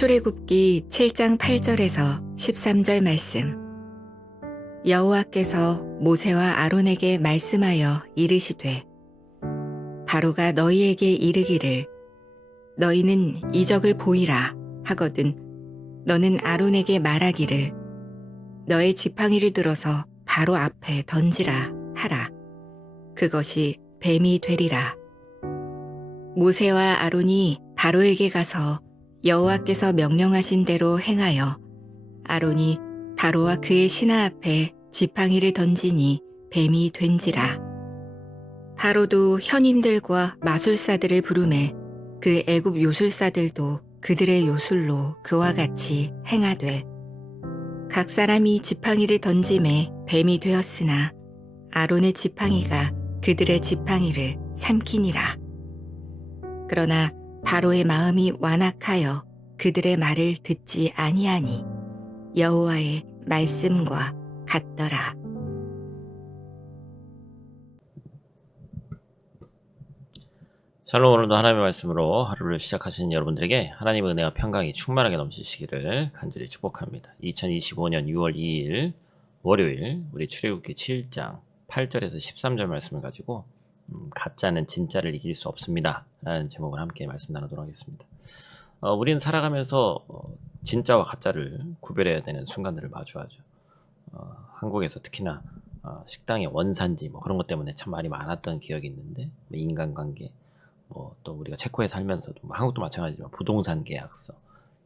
출애굽기 7장 8절에서 13절 말씀. 여호와께서 모세와 아론에게 말씀하여 이르시되 바로가 너희에게 이르기를 너희는 이적을 보이라 하거든 너는 아론에게 말하기를 너의 지팡이를 들어서 바로 앞에 던지라 하라. 그것이 뱀이 되리라. 모세와 아론이 바로에게 가서 여호와께서 명령하신 대로 행하여 아론이 바로와 그의 신하 앞에 지팡이를 던지니 뱀이 된지라. 바로도 현인들과 마술사들을 부르매 그 애굽 요술사들도 그들의 요술로 그와 같이 행하되 각 사람이 지팡이를 던짐에 뱀이 되었으나 아론의 지팡이가 그들의 지팡이를 삼키니라. 그러나 바로의 마음이 완악하여 그들의 말을 듣지 아니하니 여호와의 말씀과 같더라. 샬롬. 오늘도 하나님의 말씀으로 하루를 시작하시는 여러분들에게 하나님의 은혜와 평강이 충만하게 넘치시기를 간절히 축복합니다. 2025년 6월 2일 월요일 우리 출애굽기 7장 8절에서 13절 말씀을 가지고 가짜는 진짜를 이길 수 없습니다 라는 제목을 함께 말씀 나누도록 하겠습니다. 우리는 살아가면서 진짜와 가짜를 구별해야 되는 순간들을 마주하죠. 한국에서 특히나 식당의 원산지 그런 것 때문에 참 말이 많았던 기억이 있는데 인간관계 또 우리가 체코에 살면서도 한국도 마찬가지지만 부동산 계약서,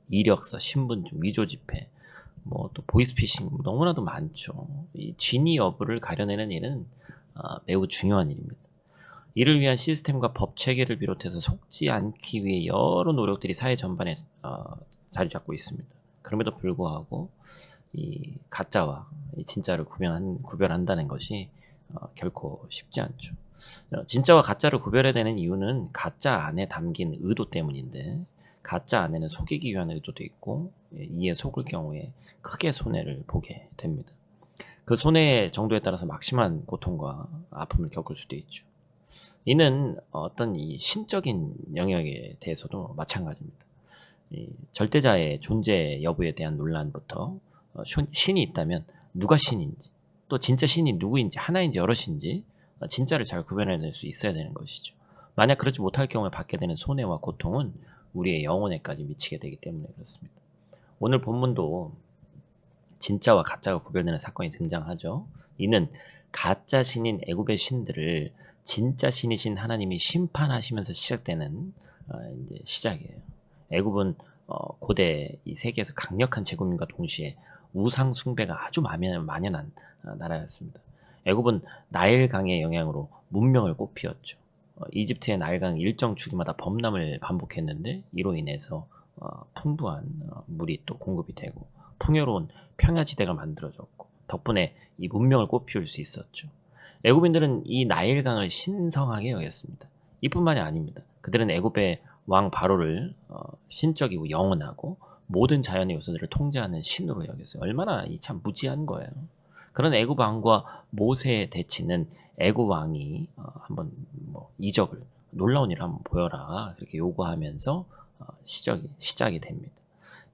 이력서, 신분증, 위조지폐 또 보이스피싱 너무나도 많죠. 이 진위 여부를 가려내는 일은 매우 중요한 일입니다. 이를 위한 시스템과 법 체계를 비롯해서 속지 않기 위해 여러 노력들이 사회 전반에 자리 잡고 있습니다. 그럼에도 불구하고 이 가짜와 이 진짜를 구별한다는 것이 결코 쉽지 않죠. 진짜와 가짜를 구별해야 되는 이유는 가짜 안에 담긴 의도 때문인데 가짜 안에는 속이기 위한 의도도 있고 이에 속을 경우에 크게 손해를 보게 됩니다. 그 손해 정도에 따라서 막심한 고통과 아픔을 겪을 수도 있죠. 이는 어떤 이 신적인 영역에 대해서도 마찬가지입니다. 이 절대자의 존재 여부에 대한 논란부터 신이 있다면 누가 신인지 또 진짜 신이 누구인지 하나인지 여럿인지 진짜를 잘 구별해낼 수 있어야 되는 것이죠. 만약 그렇지 못할 경우에 받게 되는 손해와 고통은 우리의 영혼에까지 미치게 되기 때문에 그렇습니다. 오늘 본문도 진짜와 가짜가 구별되는 사건이 등장하죠. 이는 가짜 신인 애굽의 신들을 진짜 신이신 하나님이 심판하시면서 시작되는 이제 시작이에요. 애굽은 고대 이 세계에서 강력한 제국민과 동시에 우상 숭배가 아주 만연한 나라였습니다. 애굽은 나일강의 영향으로 문명을 꽃피웠죠. 이집트의 나일강 일정 주기마다 범람을 반복했는데 이로 인해서 풍부한 물이 또 공급이 되고 풍요로운 평야지대가 만들어졌고 덕분에 이 문명을 꽃피울 수 있었죠. 애굽인들은 이 나일강을 신성하게 여겼습니다. 이뿐만이 아닙니다. 그들은 애굽의 왕 바로를 신적이고 영원하고 모든 자연의 요소들을 통제하는 신으로 여겼어요. 얼마나 참 무지한 거예요. 그런 애굽 왕과 모세의 대치는 애굽 왕이 한번 이적을 놀라운 일을 한번 보여라 이렇게 요구하면서 시작이 됩니다.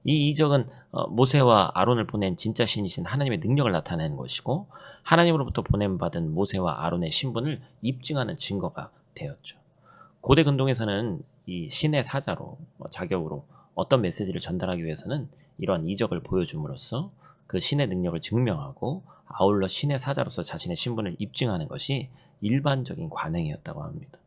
이 이적은 모세와 아론을 보낸 진짜 신이신 하나님의 능력을 나타내는 것이고 하나님으로부터 보냄받은 모세와 아론의 신분을 입증하는 증거가 되었죠. 고대 근동에서는 이 신의 사자로 자격으로 어떤 메시지를 전달하기 위해서는 이러한 이적을 보여줌으로써 그 신의 능력을 증명하고 아울러 신의 사자로서 자신의 신분을 입증하는 것이 일반적인 관행이었다고 합니다.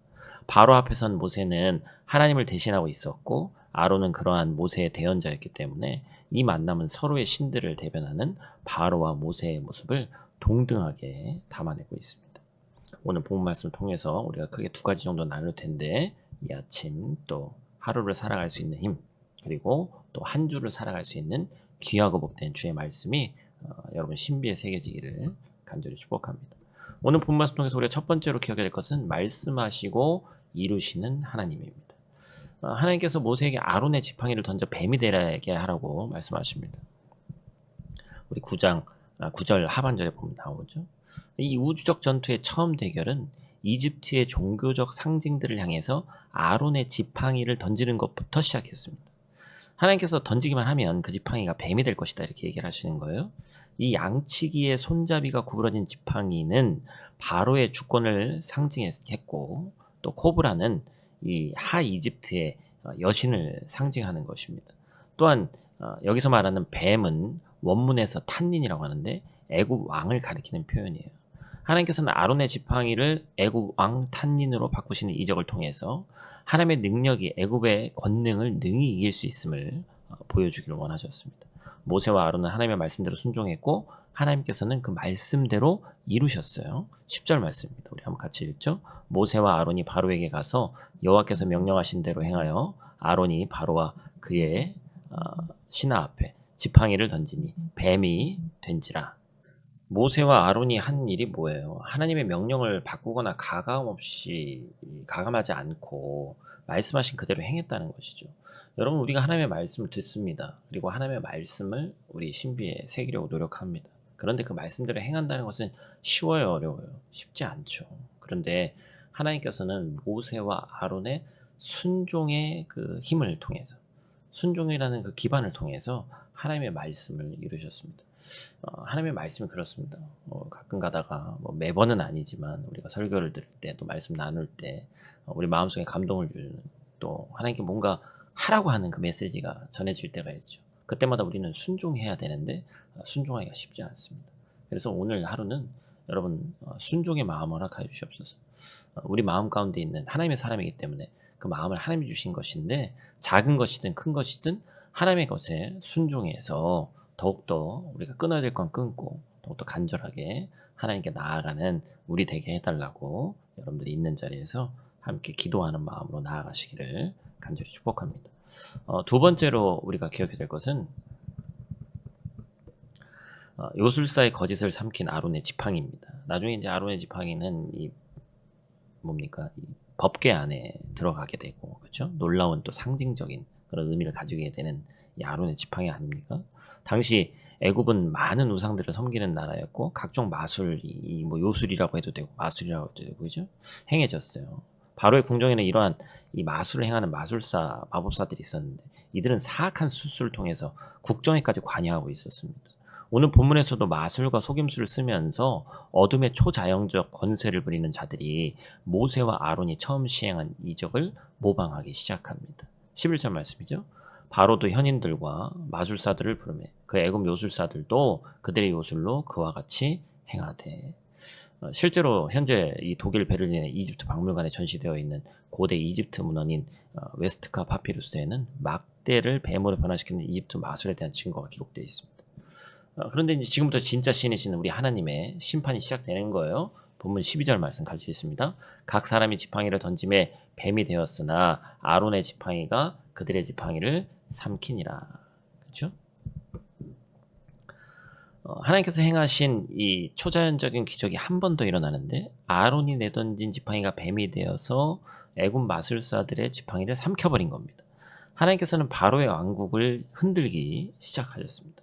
바로 앞에 선 모세는 하나님을 대신하고 있었고 아론은 그러한 모세의 대언자였기 때문에 이 만남은 서로의 신들을 대변하는 바로와 모세의 모습을 동등하게 담아내고 있습니다. 오늘 본문 말씀을 통해서 우리가 크게 두 가지 정도 나눌 텐데 이 아침 또 하루를 살아갈 수 있는 힘 그리고 또 한 주를 살아갈 수 있는 귀하고 복된 주의 말씀이 여러분 신비에 새겨지기를 간절히 축복합니다. 오늘 본문 말씀 통해서 우리가 첫 번째로 기억해야 될 것은 말씀하시고 이루시는 하나님입니다. 하나님께서 모세에게 아론의 지팡이를 던져 뱀이 되게 하라고 말씀하십니다. 우리 9절 하반절에 보면 나오죠. 이 우주적 전투의 처음 대결은 이집트의 종교적 상징들을 향해서 아론의 지팡이를 던지는 것부터 시작했습니다. 하나님께서 던지기만 하면 그 지팡이가 뱀이 될 것이다 이렇게 얘기를 하시는 거예요. 이 양치기의 손잡이가 구부러진 지팡이는 바로의 주권을 상징했고 또 코브라는 이 하 이집트의 여신을 상징하는 것입니다. 또한 여기서 말하는 뱀은 원문에서 탄닌이라고 하는데 애굽 왕을 가리키는 표현이에요. 하나님께서는 아론의 지팡이를 애굽 왕 탄닌으로 바꾸시는 이적을 통해서 하나님의 능력이 애굽의 권능을 능히 이길 수 있음을 보여주기를 원하셨습니다. 모세와 아론은 하나님의 말씀대로 순종했고 하나님께서는 그 말씀대로 이루셨어요. 10절 말씀입니다. 우리 한번 같이 읽죠. 모세와 아론이 바로에게 가서 여호와께서 명령하신 대로 행하여 아론이 바로와 그의 신하 앞에 지팡이를 던지니 뱀이 된지라. 모세와 아론이 한 일이 뭐예요? 하나님의 명령을 바꾸거나 가감하지 않고 말씀하신 그대로 행했다는 것이죠. 여러분, 우리가 하나님의 말씀을 듣습니다. 그리고 하나님의 말씀을 우리 신비에 새기려고 노력합니다. 그런데 그 말씀대로 행한다는 것은 쉬워요, 어려워요? 쉽지 않죠. 그런데 하나님께서는 모세와 아론의 순종의 그 힘을 통해서, 순종이라는 그 기반을 통해서 하나님의 말씀을 이루셨습니다. 하나님의 말씀이 그렇습니다. 가끔 가다가 매번은 아니지만 우리가 설교를 들을 때 또 말씀 나눌 때 우리 마음속에 감동을 주는 또 하나님께 뭔가 하라고 하는 그 메시지가 전해질 때가 있죠. 그때마다 우리는 순종해야 되는데 순종하기가 쉽지 않습니다. 그래서 오늘 하루는 여러분 순종의 마음을 허락하여 주시옵소서. 우리 마음 가운데 있는 하나님의 사람이기 때문에 그 마음을 하나님이 주신 것인데 작은 것이든 큰 것이든 하나님의 것에 순종해서 더욱더 우리가 끊어야 될 건 끊고 더욱더 간절하게 하나님께 나아가는 우리 되게 해달라고 여러분들이 있는 자리에서 함께 기도하는 마음으로 나아가시기를 간절히 축복합니다. 두 번째로 우리가 기억해야 될 것은 요술사의 거짓을 삼킨 아론의 지팡이입니다. 나중에 이제 아론의 지팡이는 이 법궤 안에 들어가게 되고 그렇죠? 놀라운 또 상징적인 그런 의미를 가지게 되는 이 아론의 지팡이 아닙니까? 당시 애굽은 많은 우상들을 섬기는 나라였고 각종 마술이 요술이라고 해도 되고 마술이라고 해도 되고 그죠? 행해졌어요. 바로의 궁정에는 이러한 이 마술을 행하는 마술사, 마법사들이 있었는데 이들은 사악한 수술을 통해서 국정에까지 관여하고 있었습니다. 오늘 본문에서도 마술과 속임수를 쓰면서 어둠의 초자연적 권세를 부리는 자들이 모세와 아론이 처음 시행한 이적을 모방하기 시작합니다. 11절 말씀이죠. 바로도 현인들과 마술사들을 부르매 그 애굽 요술사들도 그들의 요술로 그와 같이 행하되. 실제로 현재 이 독일 베를린의 이집트 박물관에 전시되어 있는 고대 이집트 문헌인 웨스트카 파피루스에는 막대를 뱀으로 변화시키는 이집트 마술에 대한 증거가 기록되어 있습니다. 그런데 이제 지금부터 진짜 신이신 우리 하나님의 심판이 시작되는 거예요. 본문 12절 말씀 같이 읽습니다. 각 사람이 지팡이를 던짐에 뱀이 되었으나 아론의 지팡이가 그들의 지팡이를 삼키니라. 그렇죠? 하나님께서 행하신 이 초자연적인 기적이 한 번 더 일어나는데 아론이 내던진 지팡이가 뱀이 되어서 애굽 마술사들의 지팡이를 삼켜버린 겁니다. 하나님께서는 바로의 왕국을 흔들기 시작하셨습니다.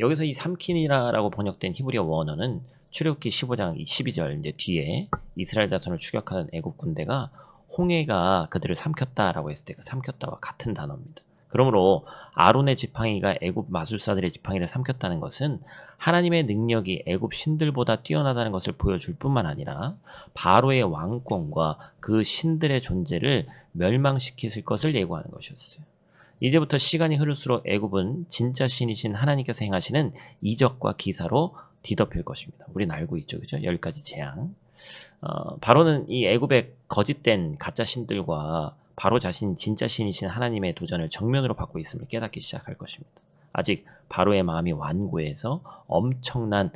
여기서 이 삼키니라라고 번역된 히브리어 원어는 출애굽기 15장 12절 이제 뒤에 이스라엘 자손을 추격하는 애굽 군대가 홍해가 그들을 삼켰다라고 했을 때 그 삼켰다와 같은 단어입니다. 그러므로 아론의 지팡이가 애굽 마술사들의 지팡이를 삼켰다는 것은 하나님의 능력이 애굽 신들보다 뛰어나다는 것을 보여줄 뿐만 아니라 바로의 왕권과 그 신들의 존재를 멸망시키실 것을 예고하는 것이었어요. 이제부터 시간이 흐를수록 애굽은 진짜 신이신 하나님께서 행하시는 이적과 기사로 뒤덮일 것입니다. 우리는 알고 있죠, 그죠? 10가지 재앙. 바로는 이 애굽의 거짓된 가짜 신들과 바로 자신이 진짜 신이신 하나님의 도전을 정면으로 받고 있음을 깨닫기 시작할 것입니다. 아직 바로의 마음이 완고해서 엄청난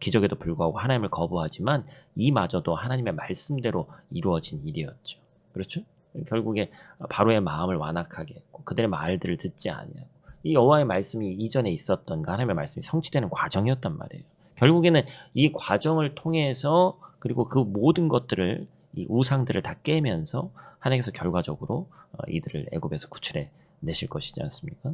기적에도 불구하고 하나님을 거부하지만 이마저도 하나님의 말씀대로 이루어진 일이었죠. 그렇죠? 결국에 바로의 마음을 완악하게 했고 그들의 말들을 듣지 아니하고 이 여호와의 말씀이 이전에 있었던 그 하나님의 말씀이 성취되는 과정이었단 말이에요. 결국에는 이 과정을 통해서 그리고 그 모든 것들을 이 우상들을 다 깨면서 하나님께서 결과적으로 이들을 애굽에서 구출해 내실 것이지 않습니까?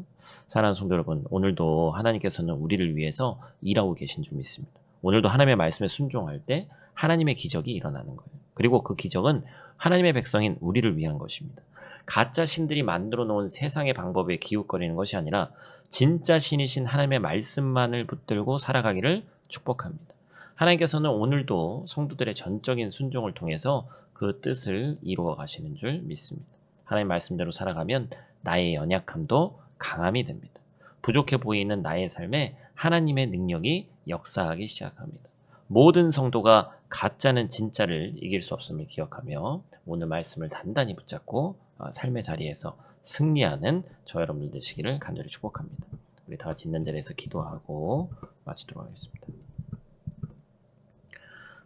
사랑하는 성도 여러분, 오늘도 하나님께서는 우리를 위해서 일하고 계신 줄 믿습니다. 오늘도 하나님의 말씀에 순종할 때 하나님의 기적이 일어나는 거예요. 그리고 그 기적은 하나님의 백성인 우리를 위한 것입니다. 가짜 신들이 만들어 놓은 세상의 방법에 기웃거리는 것이 아니라 진짜 신이신 하나님의 말씀만을 붙들고 살아가기를 축복합니다. 하나님께서는 오늘도 성도들의 전적인 순종을 통해서 그 뜻을 이루어 가시는 줄 믿습니다. 하나님 말씀대로 살아가면 나의 연약함도 강함이 됩니다. 부족해 보이는 나의 삶에 하나님의 능력이 역사하기 시작합니다. 모든 성도가 가짜는 진짜를 이길 수 없음을 기억하며 오늘 말씀을 단단히 붙잡고 삶의 자리에서 승리하는 저 여러분들 되시기를 간절히 축복합니다. 우리 다 같이 있는 자리에서 기도하고 마치도록 하겠습니다.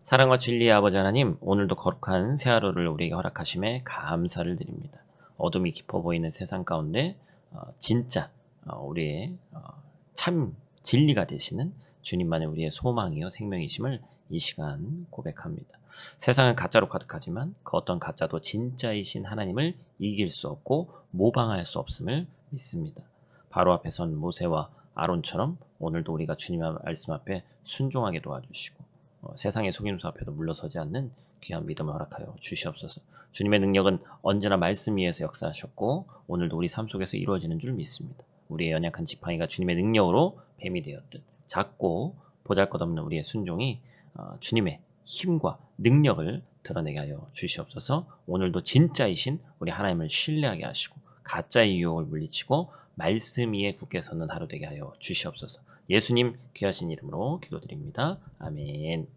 사랑과 진리의 아버지 하나님, 오늘도 거룩한 새 하루를 우리에게 허락하심에 감사를 드립니다. 어둠이 깊어 보이는 세상 가운데 진짜 우리의 참 진리가 되시는 주님만의 우리의 소망이요 생명이심을 이 시간 고백합니다. 세상은 가짜로 가득하지만 그 어떤 가짜도 진짜이신 하나님을 이길 수 없고 모방할 수 없음을 믿습니다. 바로 앞에 선 모세와 아론처럼 오늘도 우리가 주님의 말씀 앞에 순종하게 도와주시고 세상의 속임수 앞에도 물러서지 않는 귀한 믿음을 허락하여 주시옵소서. 주님의 능력은 언제나 말씀 위에서 역사하셨고 오늘도 우리 삶 속에서 이루어지는 줄 믿습니다. 우리의 연약한 지팡이가 주님의 능력으로 뱀이 되었듯 작고 보잘것없는 우리의 순종이 주님의 힘과 능력을 드러내게 하여 주시옵소서. 오늘도 진짜이신 우리 하나님을 신뢰하게 하시고 가짜의 유혹을 물리치고 말씀 위에 굳게 서는 하루 되게 하여 주시옵소서. 예수님 귀하신 이름으로 기도드립니다. 아멘.